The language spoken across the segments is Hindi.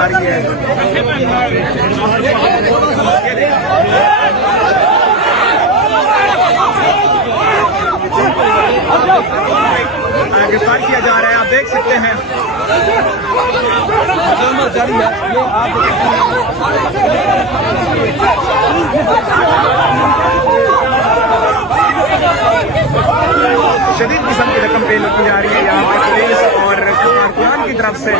जा रही है। गिरफ्तार किया जा रहा है, आप देख सकते हैं। जारी है, ये आप शदीद किस्म की रकम पे लुटी जा रही है यहाँ पे पुलिस और कारकुनान की तरफ से।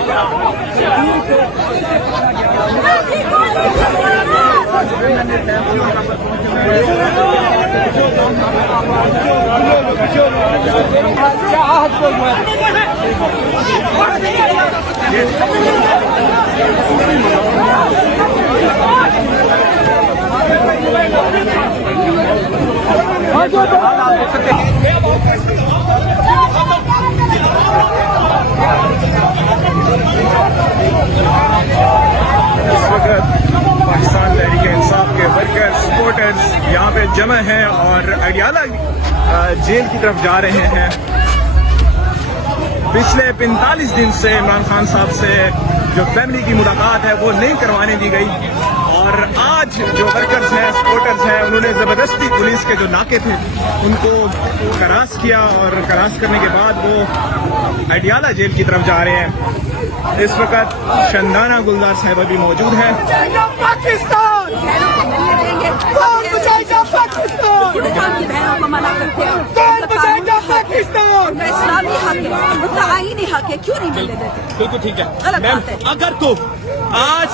इस वक्त पाकिस्तान तहरीक इंसाफ के वर्कर्स सपोर्टर्स यहाँ पे जमा हैं और अडियाला जेल की तरफ जा रहे हैं। पिछले 45 दिन से इमरान खान साहब से जो फैमिली की मुलाकात है वो नहीं करवाने दी गई और आज जो वर्कर्स हैं सपोर्टर्स हैं उन्होंने ज़बरदस्ती पुलिस के जो नाके थे उनको करास किया और करास करने के बाद वो अडियाला जेल की तरफ जा रहे हैं। इस वक्त शंदाना गुलजार साहब अभी मौजूद है। क्यों नहीं मिलने देते? बिल्कुल ठीक है मैम, अगर तो आज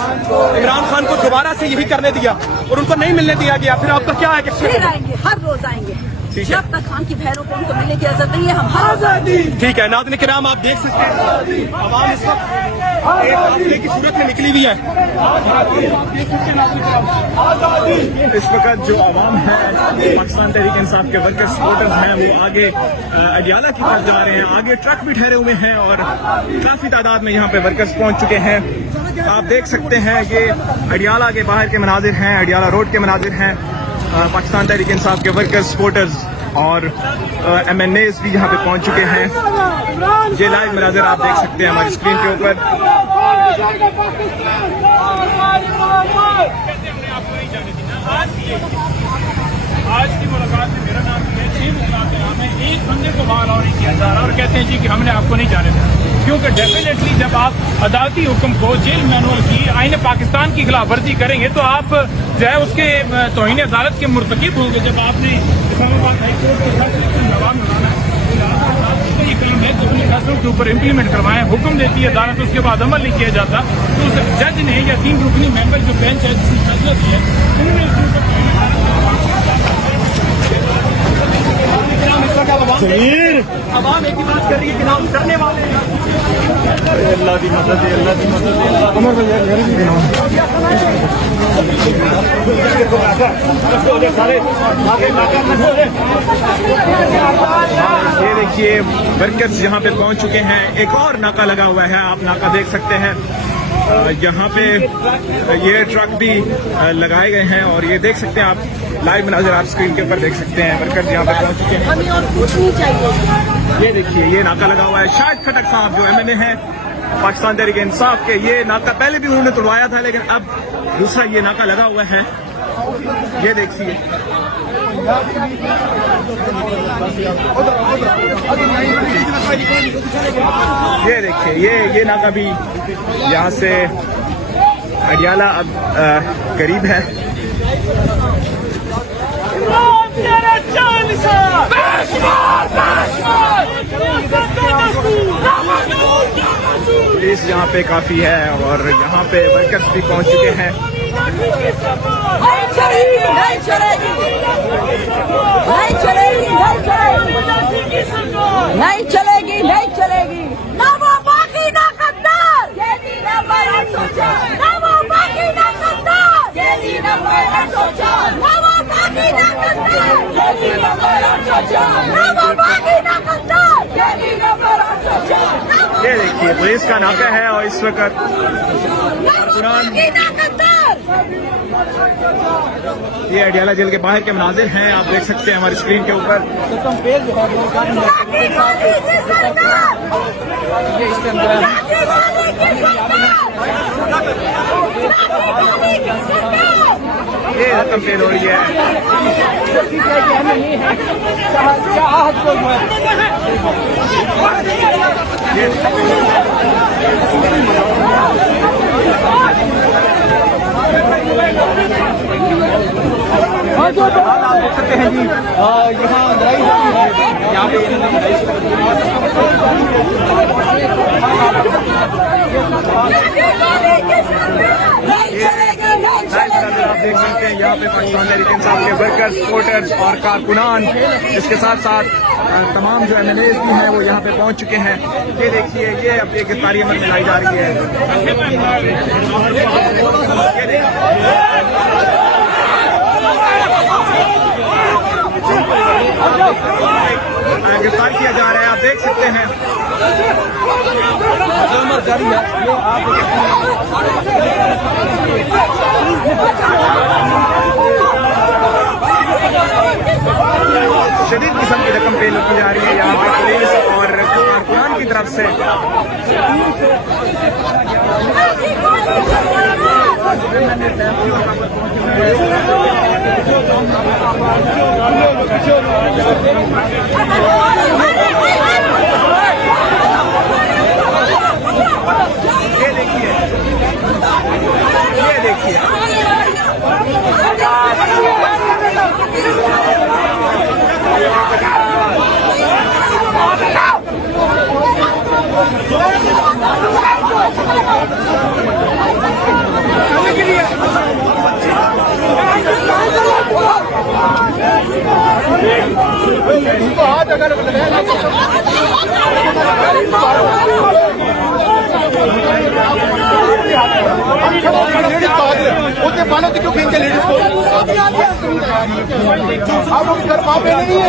इमरान खान को दोबारा से यही करने दिया और उनको नहीं मिलने दिया गया, फिर आपका क्या है? फिर आएंगे, हर रोज आएंगे। जब तक खान की बहनों को उनको मिलने की इजाजत नहीं है, हम आजादी। ठीक है नाज़रीन किराम, आप देख सकते हैं आवाम इस वक्त एक काफिले की सूरत में निकली हुई है। इस वक्त जो आवाम है पाकिस्तान तहरीक इंसाफ के वर्कर सपोर्टर्स हैं वो आगे अडियाला की तरफ जा रहे हैं। आगे ट्रक भी ठहरे हुए हैं और काफी तादाद में यहाँ पे वर्कर्स पहुंच चुके हैं। आप देख सकते हैं ये अडियाला के बाहर के मनाजिर हैं, अडियाला रोड के मनाजिर हैं। पाकिस्तान तहरीक इंसाफ के वर्कर्स सपोर्टर्स और MNAs भी यहाँ पे पहुंच चुके हैं। ये लाइव मनाजिर आप देख सकते हैं हमारी स्क्रीन के ऊपर। आज की मुलाकात में मेरा नाम है, 6 मुलाकात के नाम है, एक बंदे को बाहर और किया जा रहा है और कहते हैं जी कि हमने आपको नहीं जाने दिया, क्योंकि डेफिनेटली जब आप अदालती हुक्म को जेल मैनुअल की आईन पाकिस्तान की खिलाफ वर्जी करेंगे तो आप जो है उसके तौहीन अदालत के मुर्तकिब होंगे। जब आपने इस्लामाबाद हाईकोर्ट के फैसले को जवाब लगाना है ये कलम है तो अपने फैसलों के ऊपर इम्प्लीमेंट करवाएं। हुक्म देती है अदालत, उसके बाद अमल नहीं किया जाता तो उस जज ने या 3 रुकनी मेंबर जो बेंच है जिसने फैसला दिया उन्होंने आवाम एक ही बात कर रही है कि ना उतरने वाले हैं। अल्लाह की मदद है, अल्लाह की मदद है। ये देखिए वर्कर्स यहाँ पे पहुँच चुके हैं। एक और नाका लगा हुआ है, आप नाका देख सकते हैं। यहाँ पे ये ट्रक भी लगाए गए हैं और ये देख सकते हैं आप लाइव नजर आप स्क्रीन के ऊपर देख सकते हैं। वर्कर्स यहाँ पे पहुँच चुके हैं। ये देखिए ये नाका लगा हुआ है। शाहिद खटक साहब जो MNA हैं पाकिस्तान तहरीक इंसाफ के, ये नाका पहले भी उन्होंने तोड़वाया था लेकिन अब दूसरा ये नाका लगा हुआ है। ये देखिए ये नाका भी यहाँ से अडियाला अब करीब है। पुलिस यहाँ पे काफी है और यहाँ पे वर्कर्स भी पहुँच चुके हैं। नहीं चलेगी, नहीं चलेगी। ना वो बाकी ना कद्दार, ना वो बाकी ना कद्दार, ना वो बाकी ना कद्दार, ना वो बाकी ना कद्दार। ये देखिए पुलिस का नाका है और इस वक्त ये अडियाला जेल के बाहर के मनाजिर हैं, आप देख सकते हैं हमारी स्क्रीन के ऊपर। कंपेन हो रही है। आप देख सकते हैं जी, यहाँ लड़ाई होती है, यहाँ पे आप देख सकते हैं यहाँ पे पाकिस्तान तहरीक इंसाफ के वर्कर्स, सपोर्टर्स और कारकुनान, इसके साथ साथ तमाम जो MLAs भी हैं वो यहाँ पे पहुँच चुके हैं। ये देखिए, ये अब एक गिरफ्तारी अमल में लाई जा रही है। गिरफ्तार किया जा रहा है, आप देख सकते हैं। जारी है, ये आप शदीद किस्म की रकम पे लुटी जा रही है यहाँ पे पुलिस और कारकुनान की तरफ से। ये देखिए, ये देखिए, हाथ अगर उसके पालो क्यों खींचे लेडीज को? आप लोग घर पापे नहीं है।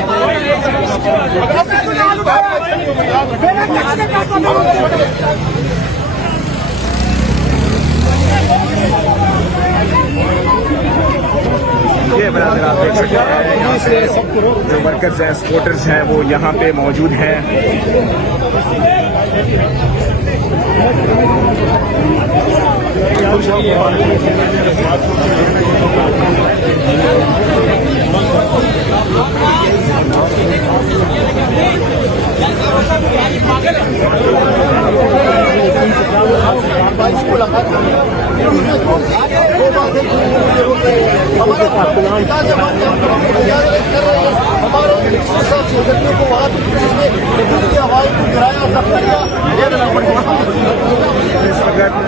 ये बराबर आप देख सकते हैं, यहाँ से जो वर्कर्स हैं, सपोर्टर्स हैं, वो यहाँ पे मौजूद हैं।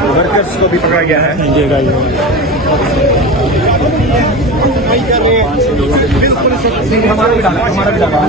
वर्कर्स को भी पकड़ा गया है। हमारा भी डाला, हमारा भी डाला।